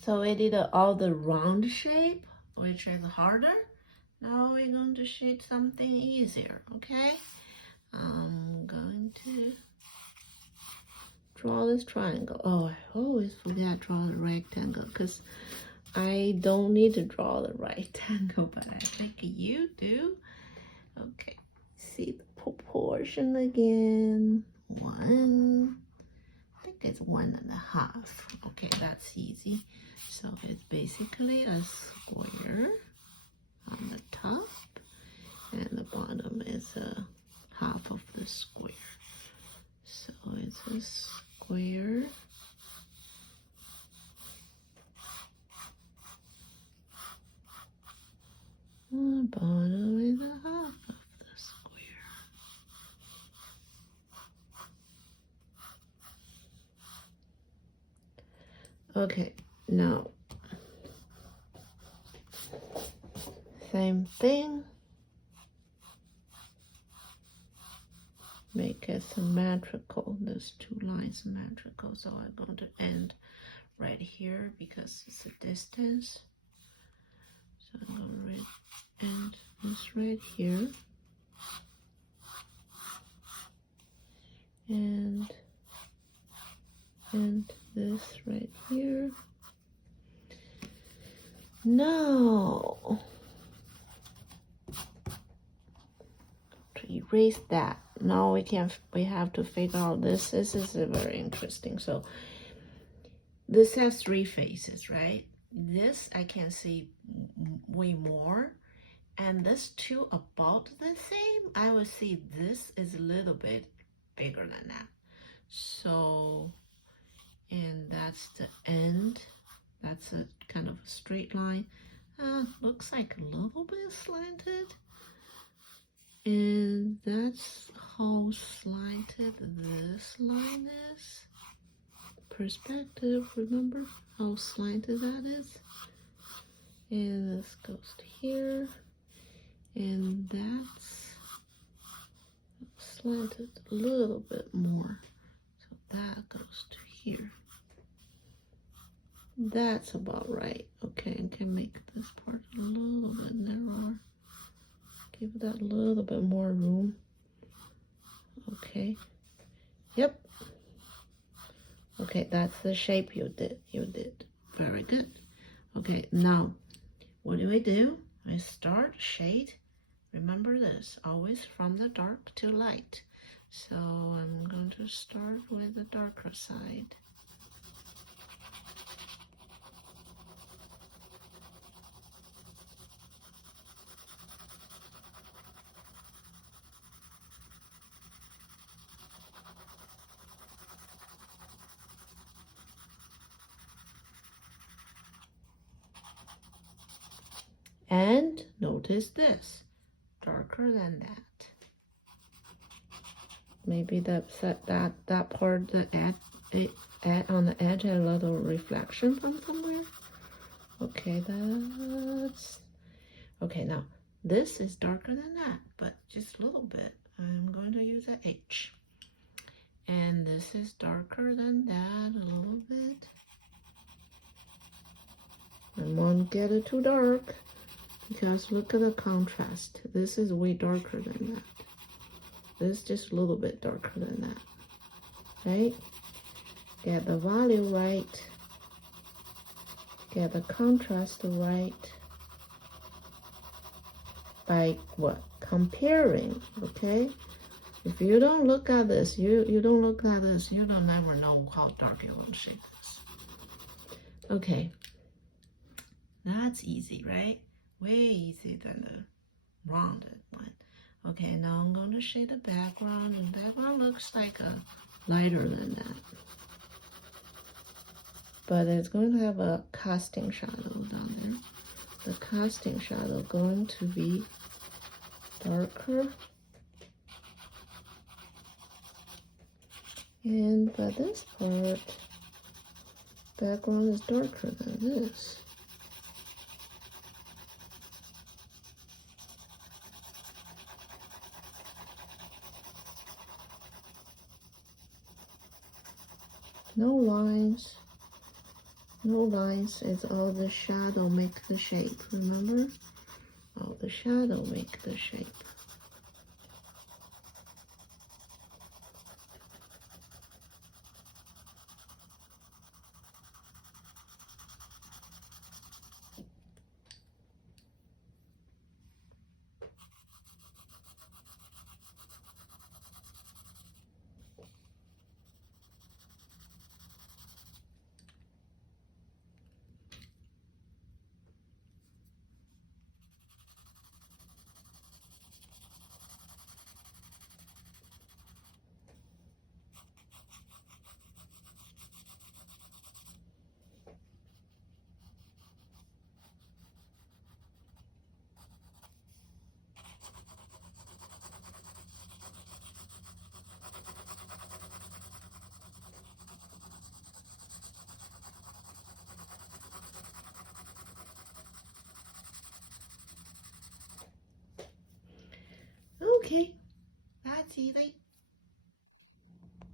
So we did all the round shape, which is harder. Now we're going to shape something easier, okay? I'm going to draw this triangle. Oh, I always forget to draw the rectangle because I don't need to draw the rectangle, but I think you do. Okay, see the proportion again. 1, I think it's 1.5. Okay, that's easy. So it's basically a square on the top, and the bottom is a half of the square. So it's a square. The bottom is a half of the square. Okay, now same thing. Make it symmetrical. Those two lines symmetrical. So I'm going to end right here because it's a distance. So I'm going to end this right here. And this right here. Now, to erase that. Now we have to figure out this. This is very interesting. So this has 3 faces, right? This I can see way more. And this 2 about the same. I would see this is a little bit bigger than that. So, and that's the end. That's a kind of a straight line. Looks like a little bit slanted. And that's how slanted this line is. Perspective, remember how slanted that is? And this goes to here. And that's slanted a little bit more. So that goes to here. That's about right. Okay, I can make this part a little bit narrower. Give that a little bit more room. Okay. Yep. Okay, that's the shape you did. You did. Very good. Okay, now, what do? I start shade. Remember this, always from the dark to light. So I'm going to start with the darker side. And notice this, darker than that. Maybe that part, the add on the edge had a little reflection from somewhere. Okay, that's okay. Now this is darker than that, but just a little bit. I'm going to use an H. And this is darker than that a little bit. I won't get it too dark because look at the contrast. This is way darker than that. This is just a little bit darker than that, right? Get the value right. Get the contrast right. By what? Comparing, okay? If you don't look at this, you don't look at this, you don't never know how dark you want to shape this. Okay. That's easy, right? Way easier than the rounded one. Okay, now I'm going to shade the background. The background looks like a lighter than that. But it's going to have a casting shadow down there. The casting shadow going to be darker. And by this part, background is darker than this. No lines. No lines, it's all the shadow make the shape, remember? All the shadow make the shape. Okay, that's easy.